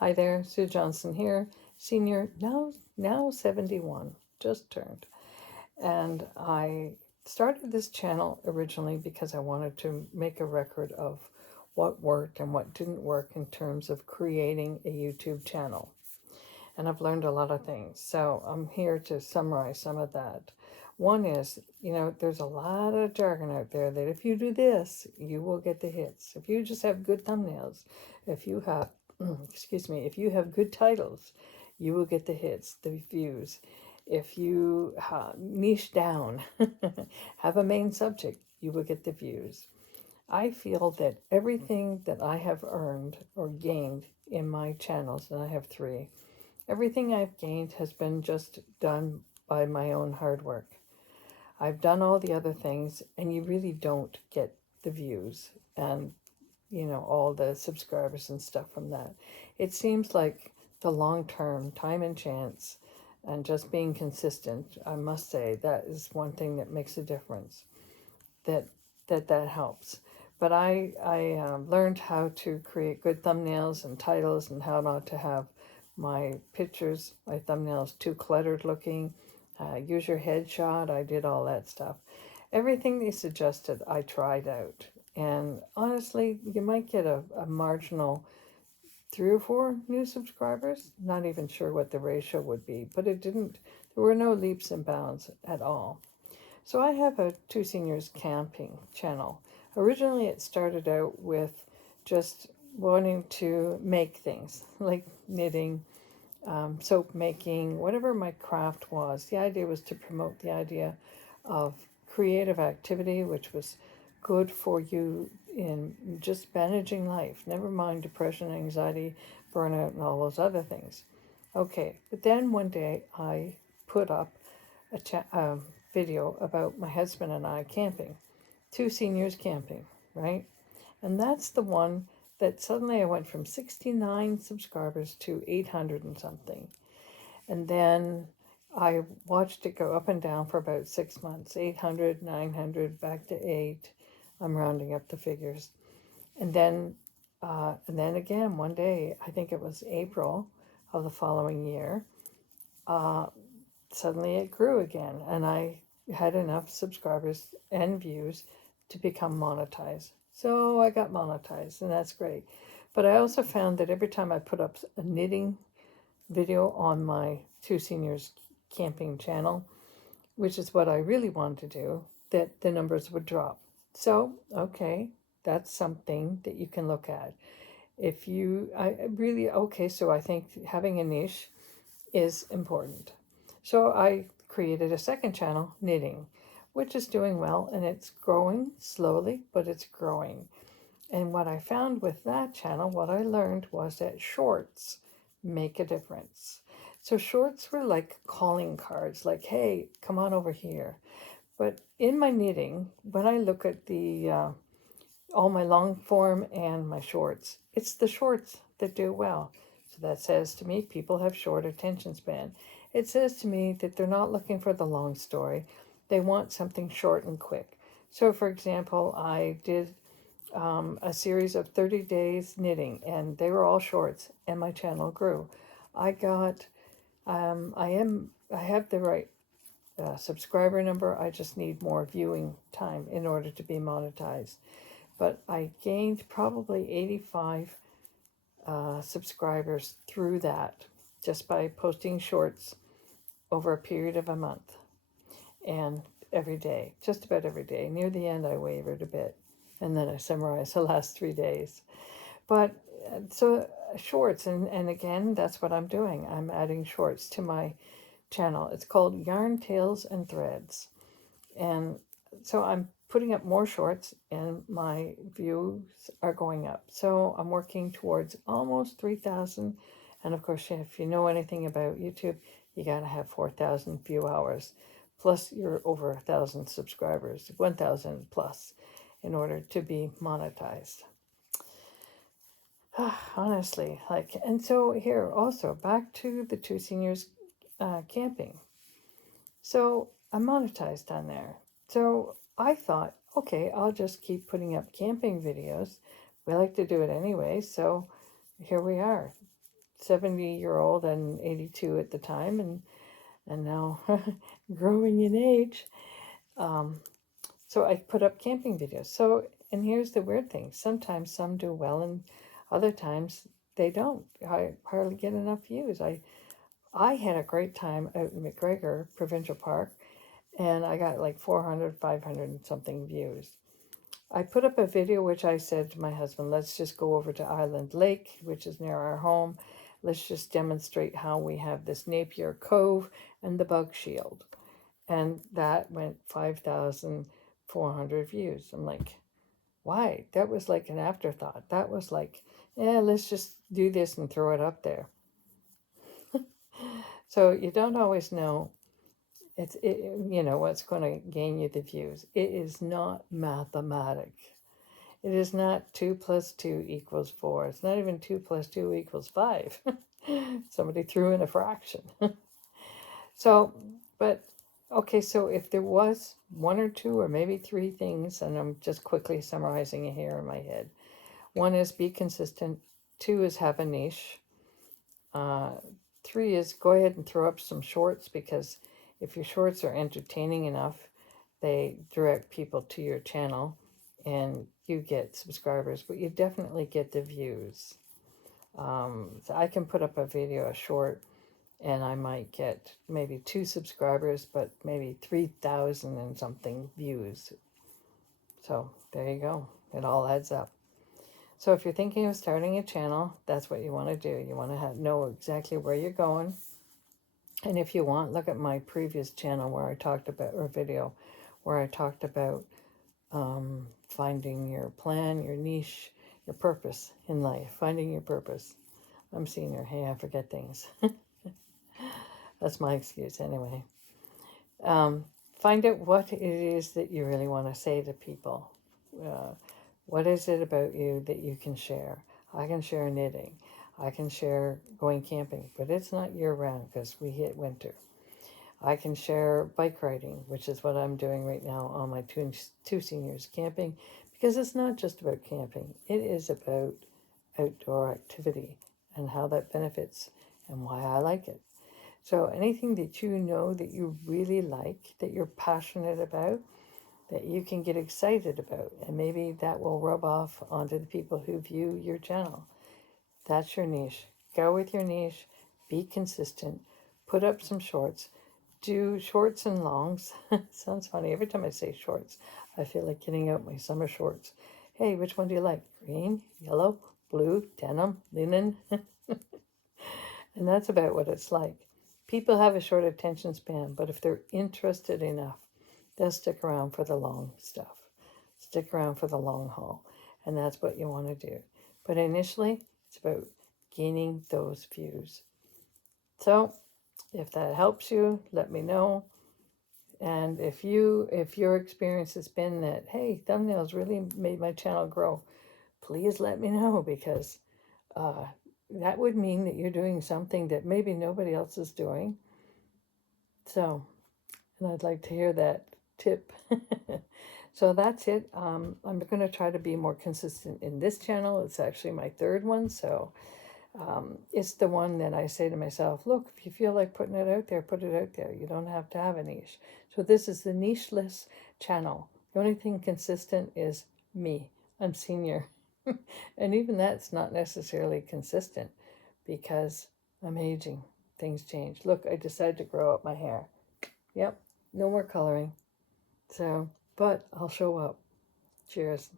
Hi there, Sue Johnson here, senior, now 71, just turned. And I started this channel originally because I wanted to make a record of what worked and what didn't work in terms of creating a YouTube channel. And I've learned a lot of things. So I'm here to summarize some of that. One is, there's a lot of jargon out there that if you do this, you will get the hits. If you just have good thumbnails, if you have, excuse me, if you have good titles, you will get the hits, the views. If you niche down, have a main subject, you will get the views. I feel that everything that I have earned or gained in my channels, and I have three, everything I've gained has been just done by my own hard work. I've done all the other things, and you really don't get the views and, all the subscribers and stuff from that. It seems like the long term, time and chance, and just being consistent, I must say, that is one thing that makes a difference, that helps. But I learned how to create good thumbnails and titles and how not to have my pictures, my thumbnails too cluttered looking. Use your headshot. I did all that stuff. Everything they suggested, I tried out. And honestly, you might get a marginal 3 or 4 new subscribers. Not even sure what the ratio would be, but there were no leaps and bounds at all. So I have a Two Seniors Camping channel. Originally, it started out with just wanting to make things like knitting, soap making, whatever my craft was. The idea was to promote the idea of creative activity, which was good for you in just managing life, never mind depression, anxiety, burnout, and all those other things. Okay, but then one day I put up a video about my husband and I camping, Two Seniors Camping, right? And that's the one that suddenly I went from 69 subscribers to 800 and something. And then I watched it go up and down for about 6 months, 800, 900, back to 8. I'm rounding up the figures. And then again, one day, I think it was April of the following year, suddenly it grew again. And I had enough subscribers and views to become monetized. So I got monetized, and that's great. But I also found that every time I put up a knitting video on my Two Seniors Camping channel, which is what I really wanted to do, that the numbers would drop. So, okay, that's something that you can look at. So I think having a niche is important. So I created a second channel, knitting, which is doing well, and it's growing slowly, but it's growing. And what I found with that channel, what I learned was that shorts make a difference. So shorts were like calling cards, like, hey, come on over here. But in my knitting, when I look at the all my long form and my shorts, it's the shorts that do well. So that says to me, people have short attention span. It says to me that they're not looking for the long story. They want something short and quick. So for example, I did a series of 30 days knitting, and they were all shorts, and my channel grew. I got, I have the right subscriber number. I just need more viewing time in order to be monetized. But I gained probably 85 subscribers through that just by posting shorts over a period of a month and every day, just about every day. Near the end, I wavered a bit, and then I summarized the last 3 days. But so shorts, and again, that's what I'm doing. I'm adding shorts to my channel. It's called Yarn Tales and Threads. And so I'm putting up more shorts, and my views are going up. So I'm working towards almost 3,000. And of course, if you know anything about YouTube, you got to have 4,000 view hours. Plus, you're over 1,000 subscribers, 1,000 plus, in order to be monetized. Honestly, and so here also back to the Two Seniors Camping. So I'm monetized on there. So I thought, okay, I'll just keep putting up camping videos. We like to do it anyway, so here we are. 70-year-old and 82 at the time, and now growing in age. So I put up camping videos. So, and here's the weird thing. Sometimes some do well and other times they don't. I hardly get enough views. I had a great time out in McGregor Provincial Park, and I got like 400, 500 and something views. I put up a video which I said to my husband, let's just go over to Island Lake, which is near our home. Let's just demonstrate how we have this Napier Cove and the bug shield. And that went 5,400 views. I'm like, why? That was like an afterthought. That was like, let's just do this and throw it up there. So you don't always know what's going to gain you the views. It is not mathematic. It is not 2 plus 2 equals 4. It's not even 2 plus 2 equals 5. Somebody threw in a fraction. So, but, okay, so if there was 1 or 2 or maybe 3 things, and I'm just quickly summarizing it here in my head. 1 is be consistent. 2 is have a niche. 3 is go ahead and throw up some shorts, because if your shorts are entertaining enough, they direct people to your channel and you get subscribers, but you definitely get the views. So I can put up a video, a short, and I might get maybe 2 subscribers, but maybe 3,000 and something views. So there you go. It all adds up. So if you're thinking of starting a channel, that's what you want to do. You want to know exactly where you're going. And if you want, look at my previous channel where I talked about, or video, where I talked about finding your plan, your niche, your purpose in life, finding your purpose. I'm senior. Hey, I forget things. That's my excuse anyway. Find out what it is that you really want to say to people. What is it about you that you can share? I can share knitting. I can share going camping, but it's not year-round because we hit winter. I can share bike riding, which is what I'm doing right now on my two seniors camping, because it's not just about camping. It is about outdoor activity and how that benefits and why I like it. So anything that you know that you really like, that you're passionate about, that you can get excited about, and maybe that will rub off onto the people who view your channel. That's your niche. Go with your niche, be consistent, put up some shorts, do shorts and longs. Sounds funny. Every time I say shorts, I feel like getting out my summer shorts. Hey, which one do you like? Green, yellow, blue, denim, linen? And that's about what it's like. People have a short attention span, but if they're interested enough, they'll stick around for the long stuff. Stick around for the long haul. And that's what you want to do. But initially, it's about gaining those views. So, if that helps you, let me know. And if your experience has been that, hey, thumbnails really made my channel grow, please let me know, because that would mean that you're doing something that maybe nobody else is doing. So, and I'd like to hear that tip. So that's it. I'm going to try to be more consistent in this channel. It's actually my 3rd one. So it's the one that I say to myself, look, if you feel like putting it out there, put it out there. You don't have to have a niche. So this is the nicheless channel. The only thing consistent is me. I'm senior. And even that's not necessarily consistent because I'm aging. Things change. Look, I decided to grow up my hair. Yep, no more coloring. So, but I'll show up. Cheers.